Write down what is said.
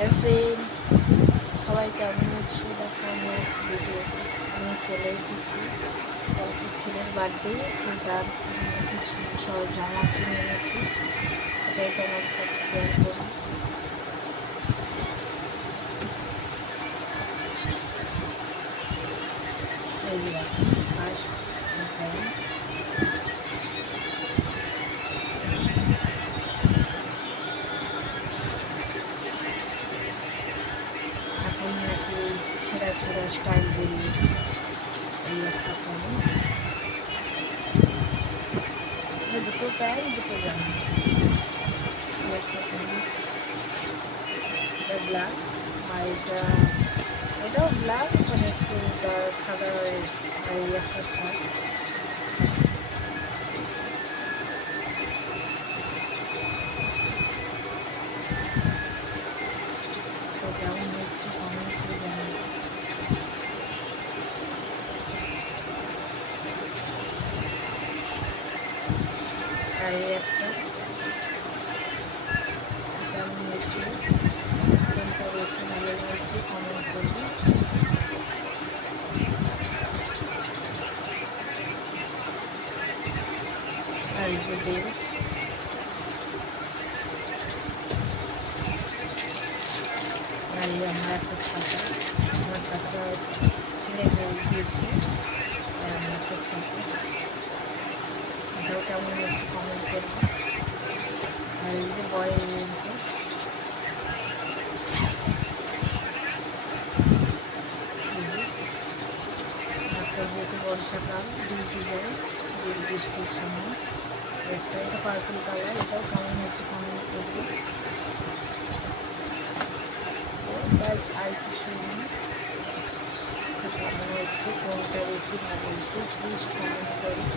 Hello friend, সবাই কেমন আছো? দেখো আমি ভিডিও নিয়ে চলে এসেছি। কালকে ছেলের বার্থডে, তো তার জন্য কিছু সব জামা কিনে এনেছি, সেটাই তোমার সাথে শেয়ার করবো। এই দেখো, ফার্স্ট এখন নাকি ছেঁড়া ছেঁড়া স্টাইল বেরিয়েছে। এই একটা প্যান্ট, দুটো প্যান্ট দুটো জামা। এই একটা প্যান্ট, এটা ব্ল্যাক, আর এটাও ব্ল্যাক, মানে একটু সাদা। আর এই একটা শার্ট, তো কেমন হচ্ছে কমেন্ট করে জানাবে। আর এই একটা কেমন হয়েছে, কোনটা বেশি ভালো লাগছে কমেন্ট করবে। আর এই যে বেল্ট, আর এই আমার একটা ছাতা, আমার ছাতা ছিঁড়ে গিয়েছে, আর আমার একটা ছাতা, এটাও কেমন হচ্ছে কমেন্ট করবে। আর এই যে বয়ের রেনকোট, একটা যেহেতু বর্ষাকাল, ডিউটি যায়, বৃষ্টির সময়। এটা পার্পল কালার, এটাও কেমন হচ্ছে কমেন্ট করবে। ব্যাস, আর কিছু নেই। কেমন হচ্ছে, কোনটা বেশি ভালো হচ্ছে প্লিজ কমেন্ট করবে।